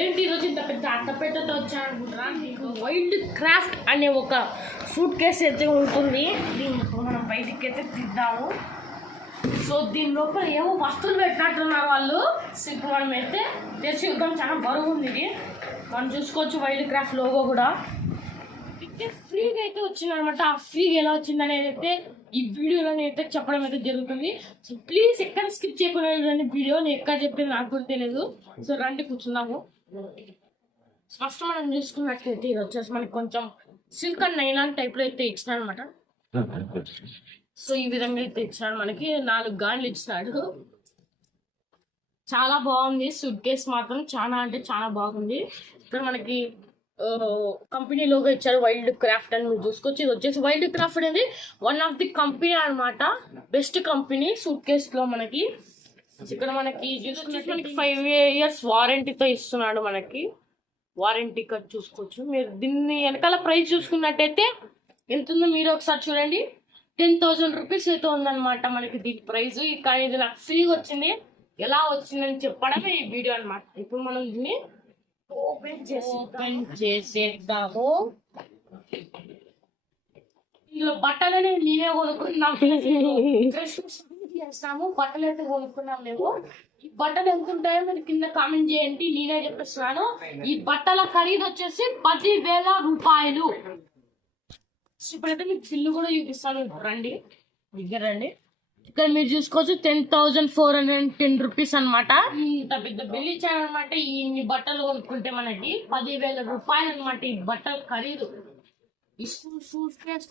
ఏంటి ఈరోజు ఇంత పెద్ద అట్టపెట్టతో వచ్చానుకుంటున్నా. మీకు వైల్డ్ క్రాఫ్ట్ అనే ఒక సూట్ కేసు అయితే ఉంటుంది. దీన్ని మనం బయటికి అయితే తిద్దాము. సో దీని లోపల ఏమో వస్తువులు పెట్టినట్టున్నారు వాళ్ళు. ఇప్పుడు మనం అయితే తెచ్చి చూద్దాం. చాలా బరువు ఉంది ఇది. మనం చూసుకోవచ్చు వైల్డ్ క్రాఫ్ట్ లోగో కూడా. అయితే ఫ్రీగా అయితే వచ్చిందనమాట. ఆ ఫ్రీగా ఎలా వచ్చింది అనేది అయితే ఈ వీడియోలో అయితే చెప్పడం అయితే జరుగుతుంది. సో ప్లీజ్ ఎక్కడ స్కిప్ చేయకుండా వీడియో నేను ఎక్కడ చెప్పేది నాకు కూడా తెలియదు. సో రండి కూర్చున్నాము. ఫస్ట్ మనం చూసుకున్నట్లయితే ఇది వచ్చేసి మనకి కొంచెం సిల్క్ అండ్ నైలాన్ టైప్లో అయితే ఇచ్చినాడు అనమాట. సో ఈ విధంగా అయితే ఇచ్చినాడు. మనకి 4 గాన్లు ఇచ్చినాడు. చాలా బాగుంది. సూట్ కేస్ మాత్రం చాలా అంటే చాలా బాగుంది. ఇక్కడ మనకి కంపెనీ లోగో ఇచ్చారు వైల్డ్ క్రాఫ్ట్ అని మీరు చూసుకోవచ్చు. ఇది వచ్చేసి వైల్డ్ క్రాఫ్ట్ అనేది వన్ ఆఫ్ ది కంపెనీ అనమాట. బెస్ట్ కంపెనీ సూట్ కేస్ లో మనకి. ఇక్కడ మనకి 5 years వారంటీతో ఇస్తున్నాడు. మనకి వారంటీ కార్డ్ చూసుకోవచ్చు. మీరు దీన్ని వెనకాల ప్రైస్ చూసుకున్నట్టయితే ఎంత ఉందో మీరు ఒకసారి చూడండి. 10,000 రూపీస్ అయితే ఉందన్నమాట మనకి దీని ప్రైస్. కానీ ఇది నాకు ఫ్రీగా వచ్చింది. ఎలా వచ్చిందని చెప్పడమే ఈ వీడియో అనమాట. ఇప్పుడు మనం దీన్ని ఓపెన్ చేసేద్దాము. ఇందులో బట్టలు అనేది నేనే కొనుక్కున్నాం. చేస్తాము బట్టలు అయితే కొనుక్కున్నాం మేము. ఈ బట్టలు ఎంత ఉంటాయో మీరు కింద కామెంట్ చేయండి. నేనే చెప్పేస్తున్నాను. ఈ బట్టల ఖరీదు వచ్చేసి 10,000 రూపాయలు. ఇప్పుడైతే మీకు బిల్లు కూడా చూపిస్తాను. రండి దగ్గర రండి. ఇక్కడ మీరు చూసుకోవచ్చు 10,410 రూపీస్ అనమాట. ఇంత పెద్ద బిల్ ఇచ్చారనమాట. ఇన్ని బట్టలు కొనుక్కుంటే మనకి 10,000 రూపాయలు అనమాట ఈ బట్టల ఖరీదు. ఈ సూట్ కేస్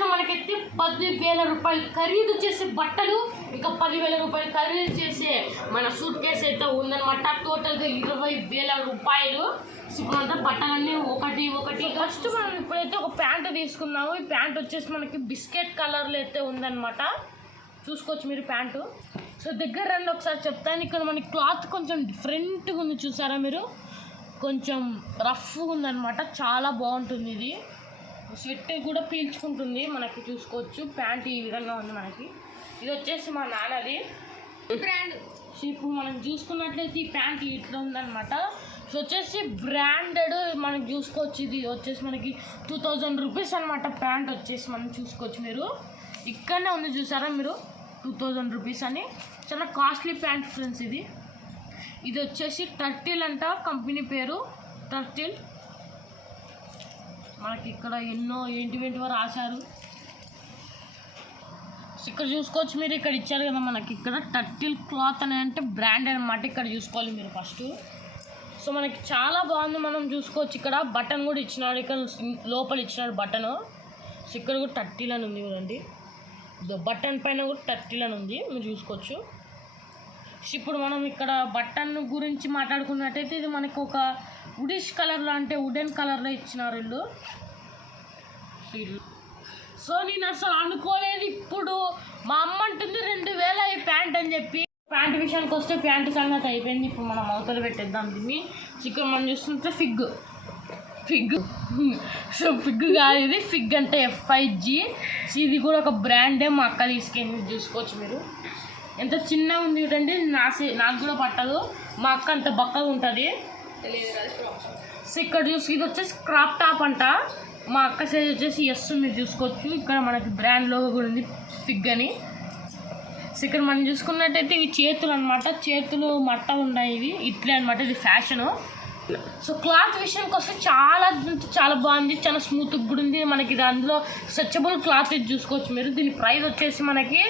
లో మనకైతే 10,000 రూపాయలు ఖరీదు చేసే బట్టలు, ఇంకా 10,000 రూపాయలు ఖరీదు చేసే మన సూట్ కేస్ అయితే ఉందనమాట. టోటల్ గా 20,000 రూపాయలు. ఇప్పుడంతా బట్టలన్నీ ఒకటి. ఫస్ట్ మనం ఇప్పుడైతే ఒక ప్యాంట్ తీసుకున్నాము. ఈ ప్యాంట్ వచ్చేసి మనకి బిస్కెట్ కలర్లో అయితే ఉందన్నమాట. చూసుకోవచ్చు మీరు ప్యాంటు. సో దగ్గర రండి ఒకసారి చెప్తాను. ఇక్కడ మనకి క్లాత్ కొంచెం డిఫరెంట్గా ఉంది. చూసారా మీరు? కొంచెం రఫ్గా ఉందన్నమాట. చాలా బాగుంటుంది ఇది. స్వెట్ కూడా పీల్చుకుంటుంది మనకి. చూసుకోవచ్చు ప్యాంట్ ఈ విధంగా ఉంది మనకి. ఇది వచ్చేసి మా నాన్నది బ్రాండ్. ఇప్పుడు మనం చూసుకున్నట్లయితే ఈ ప్యాంట్ ఇట్లా ఉందన్నమాట. సో వచ్చేసి బ్రాండెడ్ మనం చూసుకోవచ్చు. ఇది వచ్చేసి మనకి 2,000 రూపీస్ అనమాట. ప్యాంట్ వచ్చేసి మనం చూసుకోవచ్చు. మీరు ఇక్కడనే ఉంది చూసారా మీరు? 2,000 రూపీస్ అని. చాలా కాస్ట్లీ ప్యాంట్ ఫ్రెండ్స్ ఇది. ఇది వచ్చేసి టర్టిల్ అంట కంపెనీ పేరు. టర్టిల్. మనకి ఇక్కడ ఎన్నో ఏంటివో రాశారు. ఇక్కడ చూసుకోవచ్చు మీరు. ఇక్కడ ఇచ్చారు కదా మనకి. ఇక్కడ టర్టిల్ క్లాత్ అని అంటే బ్రాండ్ అనమాట. ఇక్కడ చూసుకోవాలి మీరు ఫస్ట్. సో మనకి చాలా బాగుంది. మనం చూసుకోవచ్చు. ఇక్కడ బటన్ కూడా ఇచ్చినాడు. ఇక్కడ లోపల ఇచ్చినాడు బటన్. సో ఇక్కడ కూడా టర్టిల్ అని ఉంది చూడండి. బటన్ పైన కూడా టర్టిల్ అని ఉంది మీరు చూసుకోవచ్చు. ఇప్పుడు మనం ఇక్కడ బటన్ గురించి మాట్లాడుకున్నట్టయితే ఇది మనకి ఒక వుడిష్ కలర్లో అంటే వుడెన్ కలర్లో ఇచ్చినారు వీళ్ళు. సో నేను అసలు అనుకోలేదు. ఇప్పుడు మా అమ్మ అంటుంది 2,000 ఈ ప్యాంట్ అని చెప్పి. ప్యాంట్ విషయానికి వస్తే ప్యాంటు సంగతి అయిపోయింది. ఇప్పుడు మనం అవతల పెట్టేద్దాం దీన్ని. ఇక్కడ మనం చూస్తుంటే ఫిగ్. సో ఫిగ్ కాదు ఇది. ఫిగ్ అంటే FIG. ఇది కూడా ఒక బ్రాండే. మా అక్క తీసుకెళ్ళి చూసుకోవచ్చు మీరు. ఎంత చిన్నగా ఉంది చూడండి. నాకు కూడా పట్టదు. మా అక్క అంత బక్కగా ఉంటుంది. సో ఇక్కడ చూసి ఇది వచ్చేసి క్రాప్ టాప్ అంట. మా అక్క సైజ్ వచ్చేసి S మీరు చూసుకోవచ్చు. ఇక్కడ మనకి బ్రాండ్ లోగో కూడా ఉంది ఫిగ్ అని. సో ఇక్కడ మనం చూసుకున్నట్టయితే ఇవి చేతులు అనమాట. చేతులు మట్ట ఉన్నాయి ఇవి. ఇట్లే అనమాట. ఇది ఫ్యాషను. సో క్లాత్ విషయానికి వస్తే చాలా బాగుంది. చాలా స్మూత్గా కూడా ఉంది మనకి. ఇది అందులో స్ట్రెచబుల్ క్లాత్ ఇది చూసుకోవచ్చు మీరు. దీని ప్రైస్ వచ్చేసి మనకి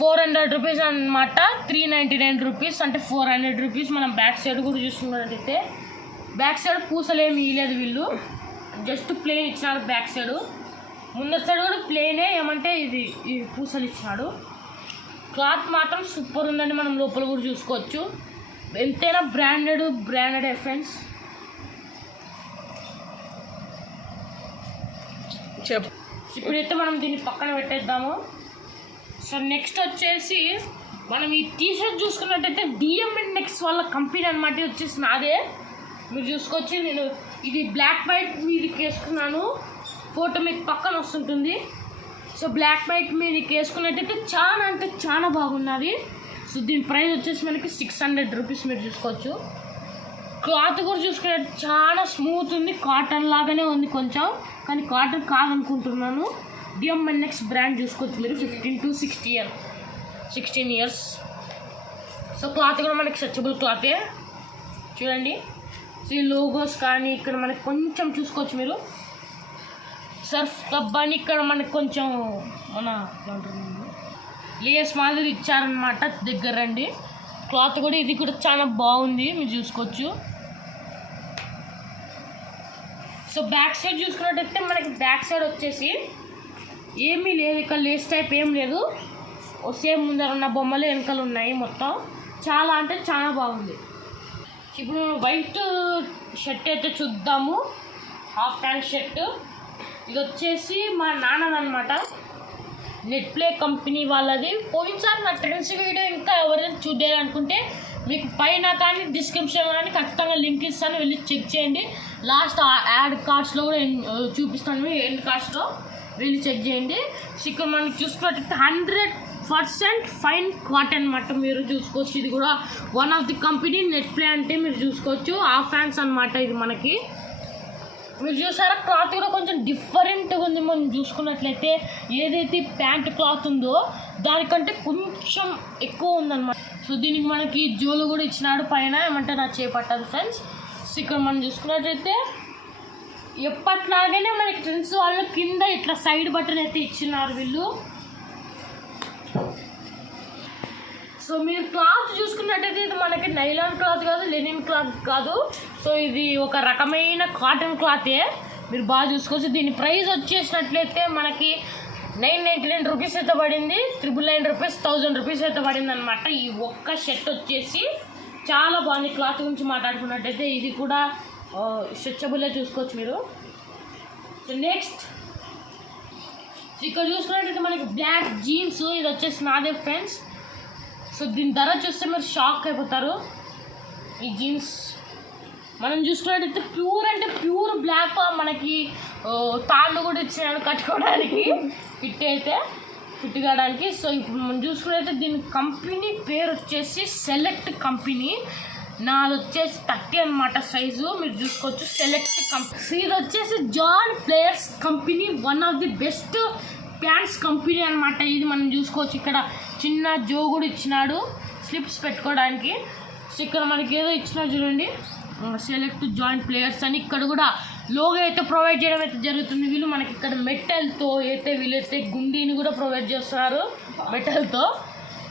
400 రూపీస్ అనమాట. 399 రూపీస్ అంటే 400 రూపీస్. మనం బ్యాక్ సైడ్ కూడా చూసుకున్నట్టయితే బ్యాక్ సైడ్ పూసలు ఏమి ఇవ్వలేదు వీళ్ళు. జస్ట్ ప్లేన్ ఇచ్చినాడు బ్యాక్ సైడ్. ముందర సైడ్ కూడా ప్లేనే. ఏమంటే ఇది పూసలు ఇచ్చినాడు. క్లాత్ మాత్రం సూపర్ ఉందండి. మనం లోపల కూడా చూసుకోవచ్చు. ఎంతైనా బ్రాండెడ్ ఫ్రెండ్స్. ఇప్పుడైతే మనం దీన్ని పక్కన పెట్టేద్దాము. సో నెక్స్ట్ వచ్చేసి మనం ఈ టీషర్ట్ చూసుకున్నట్టయితే DM ఇండెక్స్ వాళ్ళ కంపెనీ అనమాట. వచ్చేసి నాదే మీరు చూసుకోవచ్చు. నేను ఇది బ్లాక్ వైట్ మీదకి వేసుకున్నాను. ఫోటో మీకు పక్కన వస్తుంటుంది. సో బ్లాక్ వైట్ మీదకి వేసుకున్నట్టయితే చాలా అంటే చాలా బాగున్నది. సో దీని ప్రైస్ వచ్చేసి మనకి 600 రూపీస్ మీరు చూసుకోవచ్చు. క్లాత్ కూడా చూసుకునే చాలా స్మూత్ ఉంది, కాటన్ లాగానే ఉంది కొంచెం, కానీ కాటన్ కాదనుకుంటున్నాను. DMNX బ్రాండ్ చూసుకోవచ్చు మీరు. 15 to 16 ఇయర్స్. సో క్లాత్ కూడా మనకి స్ట్రెచబుల్ క్లాతే చూడండి. సో ఈ లోగోస్ కానీ ఇక్కడ మనకి కొంచెం చూసుకోవచ్చు మీరు. సర్ఫ్ క్లబ్ అని ఇక్కడ మనకి కొంచెం మన లేయర్స్ మాదిరి ఇచ్చారనమాట దగ్గర రండి. క్లాత్ కూడా ఇది కూడా చాలా బాగుంది మీరు చూసుకోవచ్చు. సో బ్యాక్ సైడ్ చూసుకున్నట్టయితే మనకి బ్యాక్ సైడ్ వచ్చేసి ఏమీ లేదు, ఇక్కడ లేస్ టైప్ ఏం లేదు. సేమ్ ముందర ఉన్న బొమ్మలు వెనకలు ఉన్నాయి. మొత్తం చాలా అంటే చాలా బాగుంది. ఇప్పుడు వైట్ షర్ట్ అయితే చూద్దాము. హాఫ్ ప్యాంట్ షర్ట్ ఇది వచ్చేసి మా నాన్నదనమాట, నెట్ ప్లే కంపెనీ వాళ్ళది. పోయినసారి నా ట్రెండ్స్ వీడియో ఇంకా ఎవరైనా చూడాలనుకుంటే మీకు పైన కానీ డిస్క్రిప్షన్ కానీ ఖచ్చితంగా లింక్ ఇస్తాను, వెళ్ళి చెక్ చేయండి. లాస్ట్ యాడ్ కార్డ్స్లో కూడా చూపిస్తాను, ఎండ్ కార్డ్స్లో వెళ్ళి చెక్ చేయండి. ఇక్కడ మనకి చూసుకున్నట్టయితే 100% ఫైన్ కాటన్ అనమాట మీరు చూసుకోవచ్చు. ఇది కూడా one of the company net play అంటే మీరు చూసుకోవచ్చు. హాఫ్ ఫ్యాన్స్ అనమాట ఇది మనకి. మీరు చూసారా క్లాత్ కూడా కొంచెం డిఫరెంట్గా ఉంది. మనం చూసుకున్నట్లయితే ఏదైతే ప్యాంట్ క్లాత్ ఉందో దానికంటే కొంచెం ఎక్కువ ఉందన్నమాట. సో దీనికి మనకి జోలు కూడా ఇచ్చినాడు పైన, ఏమంటే నా చేపట్టదు ఫ్రెండ్స్. సో ఇక్కడ మనం చూసుకున్నట్లయితే ఎప్పట్లాగానే మనకి ట్రెండ్స్ వాళ్ళు కింద ఇట్లా సైడ్ బటన్ అయితే ఇచ్చినారు వీళ్ళు. సో మీరు క్లాత్ చూసుకున్నట్టయితే ఇది మనకి నైలాన్ క్లాత్ కాదు, లెనిన్ క్లాత్ కాదు. సో ఇది ఒక రకమైన కాటన్ క్లాతే మీరు బాగా చూసుకోవచ్చు. దీని ప్రైస్ వచ్చేసినట్లయితే మనకి 999 రూపీస్ అయితే పడింది. 999 రూపీస్, 1000 రూపీస్ అయితే పడింది అనమాట. ఈ ఒక్క షర్ట్ వచ్చేసి చాలా బాగుంది. క్లాత్ గురించి మాట్లాడుకున్నట్టయితే ఇది కూడా స్ట్రెచబుల్లే చూసుకోవచ్చు మీరు. సో నెక్స్ట్ ఇక్కడ చూసుకున్నట్టయితే మనకి బ్లాక్ జీన్స్ ఇది వచ్చేసి నాదే ఫ్రెండ్స్. సో దీని ధర చూస్తే మీరు షాక్ అయిపోతారు. ఈ జీన్స్ మనం చూసుకున్నట్టయితే ప్యూర్ అంటే ప్యూర్ బ్లాక్, మనకి తాళ్ళు కూడా ఇచ్చినాడు కట్టుకోవడానికి, ఫిట్ కావడానికి. సో ఇప్పుడు మనం చూసుకున్నట్టయితే దీని కంపెనీ పేరు వచ్చేసి సెలెక్ట్ కంపెనీ. నాది వచ్చేసి 30 అనమాట సైజు మీరు చూసుకోవచ్చు. సెలెక్ట్ కంపెనీ ఇది వచ్చేసి John Players company, one of the best pants company అనమాట. ఇది మనం చూసుకోవచ్చు. ఇక్కడ చిన్న జో కూడా ఇచ్చినాడు స్లిప్స్ పెట్టుకోవడానికి. సో ఇక్కడ మనకి ఏదో ఇచ్చినా చూడండి, సెలెక్ట్ జాయింట్ ప్లేయర్స్ అని. ఇక్కడ కూడా లోగో అయితే ప్రొవైడ్ చేయడం అయితే జరుగుతుంది. వీళ్ళు మనకి ఇక్కడ మెటల్తో అయితే వీళ్ళైతే గుండీని కూడా ప్రొవైడ్ చేస్తున్నారు మెటల్తో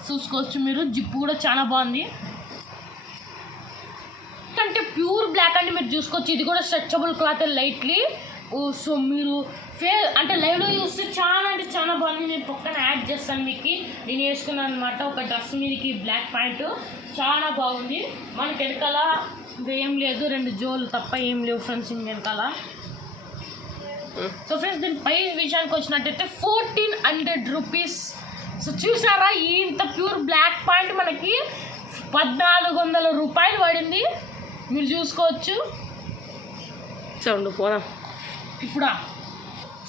చూసుకోవచ్చు మీరు. జిప్పు కూడా చాలా బాగుంది, అంటే ప్యూర్ బ్లాక్ అంటే మీరు చూసుకోవచ్చు. ఇది కూడా స్ట్రెచబుల్ క్లాత్ లైట్లీ. సో మీరు అంటే లైవ్లో చూస్తే చాలా అంటే చాలా బాగుంది. నేను పక్కన యాడ్ చేస్తాను మీకు. నేను వేసుకున్నాను అనమాట ఒక డ్రెస్ మీదకి బ్లాక్ ప్యాంటు, చాలా బాగుంది. మనకి వెనకాల ఏం లేదు, 2 జోలు తప్ప ఏం లేవు ఫ్రెండ్స్ వెనకాల. సో ఫ్రెండ్స్ దీని పై విషయానికి వచ్చినట్టయితే 1400 రూపీస్. సో చూసారా ఇంత ప్యూర్ బ్లాక్ ప్యాంట్ మనకి 1400 రూపాయలు పడింది మీరు చూసుకోవచ్చు. పోదాం ఇప్పుడు.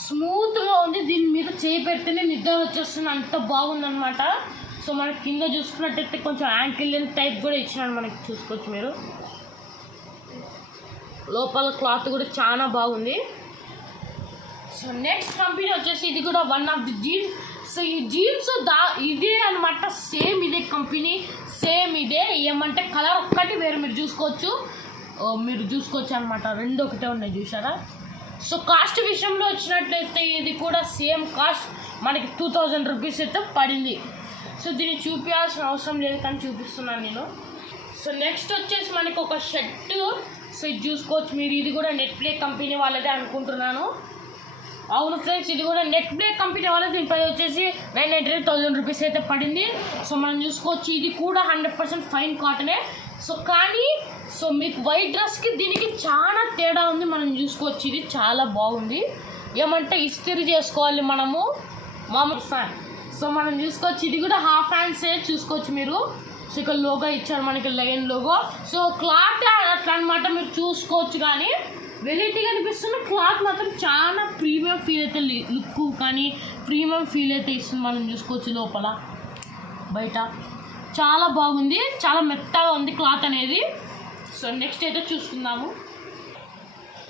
స్మూత్గా ఉంది, దీని మీద చేయి పెడితేనే నిద్ర వచ్చేస్తుంది, అంత బాగుందన్నమాట. సో మనకి కింద చూసుకున్నట్టయితే కొంచెం యాంకిల్ లెంత్ టైప్ కూడా ఇచ్చినాడు మనకి చూసుకోవచ్చు మీరు. లోపల క్లాత్ కూడా చాలా బాగుంది. సో నెక్స్ట్ కంపెనీ వచ్చేసి ఇది కూడా one of the jeans. So ఈ జీన్స్ ఇదే అనమాట, సేమ్ ఇదే కంపెనీ, సేమ్ ఇదే. ఏమంటే కలర్ ఒక్కటి వేరు మీరు చూసుకోవచ్చు అనమాట. 2 ఒకటే ఉన్నాయి చూసారా. సో కాస్ట్ విషయంలో వచ్చినట్లయితే ఇది కూడా సేమ్ కాస్ట్ మనకి 2000 రూపీస్ అయితే పడింది. సో దీన్ని చూపించాల్సిన అవసరం లేదు కానీ చూపిస్తున్నాను నేను. సో నెక్స్ట్ వచ్చేసి మనకి ఒక షర్ట్. సో ఇది చూసుకోవచ్చు మీరు. ఇది కూడా నెట్ ప్లే కంపెనీ వాళ్ళదే అనుకుంటున్నాను. అవును ఫ్రెండ్స్, ఇది కూడా నెట్ ప్లే కంపెనీ వాళ్ళది. దీని ప్రైస్ వచ్చేసి 999 రూపీస్ అయితే పడింది. సో మనం చూసుకోవచ్చు ఇది కూడా 100% ఫైన్ కాటనే. సో కానీ సో మీకు వైట్ డ్రెస్కి దీనికి చాలా తేడా ఉంది. మనం చూసుకోవచ్చు ఇది చాలా బాగుంది. ఏమంటే ఇస్త్రీ చేసుకోవాలి మనము మామూలు ఫ్యాన్. సో మనం చూసుకోవచ్చు ఇది కూడా హాఫ్ హ్యాండ్సే చూసుకోవచ్చు మీరు. సో ఇక్కడ లోగో ఇచ్చారు మనకి, లైన్ లోగో. సో క్లాత్ అట్లా అనమాట మీరు చూసుకోవచ్చు. కానీ వెరైటీగా అనిపిస్తున్న క్లాత్ మాత్రం చాలా ప్రీమియం ఫీల్ అయితే, లుక్ కానీ ప్రీమియం ఫీల్ అయితే ఇస్తుంది. మనం చూసుకోవచ్చు లోపల బయట. చాలా బాగుంది, చాలా మెత్తగా ఉంది క్లాత్ అనేది. సో నెక్స్ట్ అయితే చూసుకుందాము.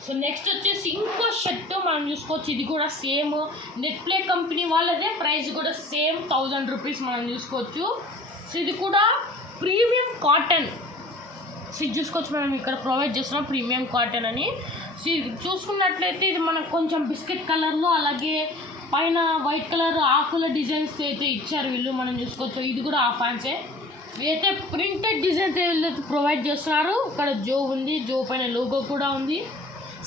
సో నెక్స్ట్ వచ్చేసి ఇంకో షర్ట్ మనం చూసుకోవచ్చు. ఇది కూడా సేమ్ నెట్ప్లే కంపెనీ వాళ్ళదే, ప్రైస్ కూడా సేమ్ 1000 రూపీస్ మనం చూసుకోవచ్చు. సో ఇది కూడా ప్రీమియం కాటన్. సో ఇది చూసుకోవచ్చు, మనం ఇక్కడ ప్రొవైడ్ చేస్తున్నాం ప్రీమియం కాటన్ అని. సో ఇది చూసుకున్నట్లయితే ఇది మనకు కొంచెం బిస్కెట్ కలర్లో, అలాగే పైన వైట్ కలర్ ఆకుల డిజైన్స్ అయితే ఇచ్చారు వీళ్ళు, మనం చూసుకోవచ్చు. ఇది కూడా ఆ ఫ్యాన్సే, ఇదైతే ప్రింటెడ్ డిజైన్స్ అయితే ప్రొవైడ్ చేస్తున్నారు. ఇక్కడ జో ఉంది, జో పైన లోగో కూడా ఉంది,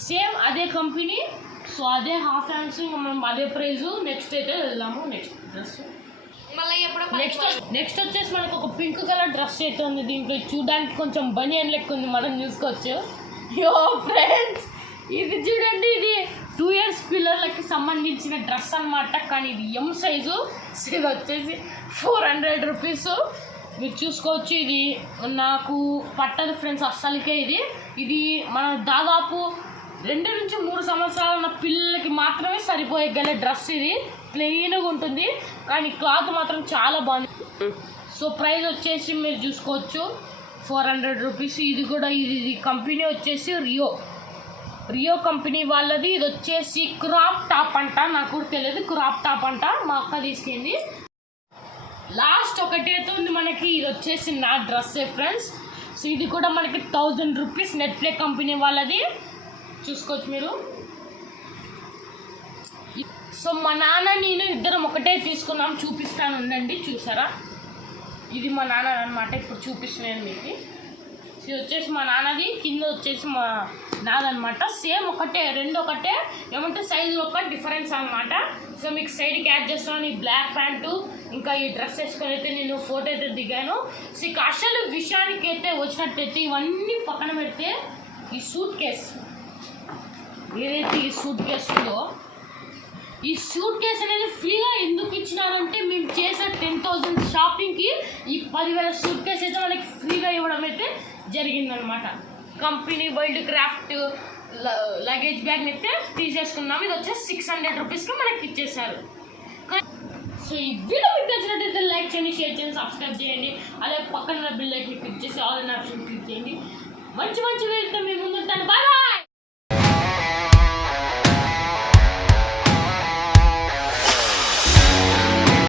సేమ్ అదే కంపెనీ. సో అదే హాఫ్ హ్యాండ్స్, ఇంకా మనం అదే ప్రైజు. నెక్స్ట్ అయితే వెళ్దాము. నెక్స్ట్ డ్రెస్ నెక్స్ట్ వచ్చేసి మనకు ఒక పింక్ కలర్ డ్రెస్ అయితే ఉంది. దీంట్లో చూడడానికి కొంచెం బనియన్ లెక్క ఉంది, మనం చూసుకోవచ్చు. యో ఫ్రెండ్స్, ఇది చూడండి, ఇది 2 years పిల్లలకి సంబంధించిన డ్రెస్ అనమాట. కానీ ఇది ఎం సైజు. సో ఇది వచ్చేసి 400 రూపీస్. మీరు చూసుకోవచ్చు. ఇది నాకు పట్టదు ఫ్రెండ్స్ అస్సలకే. ఇది మన దాదాపు 2 నుంచి 3 సంవత్సరాలు ఉన్న పిల్లలకి మాత్రమే సరిపోయే గల డ్రెస్. ఇది ప్లెయిన్గా ఉంటుంది, కానీ క్లాత్ మాత్రం చాలా బాగుంది. సో ప్రైస్ వచ్చేసి మీరు చూసుకోవచ్చు 400 రూపీస్. ఇది కూడా ఇది కంపెనీ వచ్చేసి రియో కంపెనీ వాళ్ళది. ఇది వచ్చేసి క్రాప్ టాప్ అంట, నాకు కూడా తెలియదు క్రాప్ టాప్ అంట, మా అక్క తీసుకెళ్ళింది. లాస్ట్ ఒకటైతే ఉంది మనకి, ఇది వచ్చేసి నా డ్రెస్సే ఫ్రెండ్స్. సో ఇది కూడా మనకి 1000 రూపీస్ నెట్ప్లే కంపెనీ వాళ్ళది, చూసుకోవచ్చు మీరు. సో మా నాన్న నేను ఇద్దరం ఒకటే తీసుకున్నాం, చూపిస్తాను ఉండండి. చూసారా, ఇది మా నాన్న అనమాట, ఇప్పుడు చూపిస్తున్నాను మీకు. సో వచ్చేసి మా నాన్నది, కింద వచ్చేసి మా నాదనమాట. సేమ్ ఒకటే, రెండు ఒకటే, ఏమంటే సైజు ఒక డిఫరెన్స్ అనమాట. సో మీకు సైడ్కి యాడ్ చేస్తున్నాను ఈ బ్లాక్ ప్యాంటు, ఇంకా ఈ డ్రెస్ వేసుకొని అయితే నేను ఫోటో అయితే దిగాను. సో ఇక అసలు విషయానికి అయితే వచ్చినట్టయితే ఇవన్నీ పక్కన పెడితే ఈ సూట్ కేస్ ఏదైతే ఈ సూట్ కేసు ఉందో, ఈ సూట్ కేస్ అనేది ఫ్రీగా ఎందుకు ఇచ్చినారంటే మేము చేసే 10,000 షాపింగ్కి ఈ 10,000 సూట్ కేస్ అయితే మనకి ఫ్రీగా ఇవ్వడం అయితే జరిగిందనమాట. కంపెనీ వైల్డ్ క్రాఫ్ట్ లగేజ్ బ్యాగ్ని అయితే తీసేసుకున్నాము. ఇది వచ్చేసి 600 రూపీస్కి మనకి ఇచ్చేసారు. సో ఈ వీడియో మీకు నచ్చినట్టయితే లైక్ చేయండి, షేర్ చేయండి, సబ్స్క్రైబ్ చేయండి. అలాగే పక్కన బిల్ ఐకాన్ క్లిక్ చేసి ఆల్ అన్ ఆప్షన్ క్లిక్ చేయండి. మంచి వీడియోతో మీ ముందు ఉంటాను. బాయ్.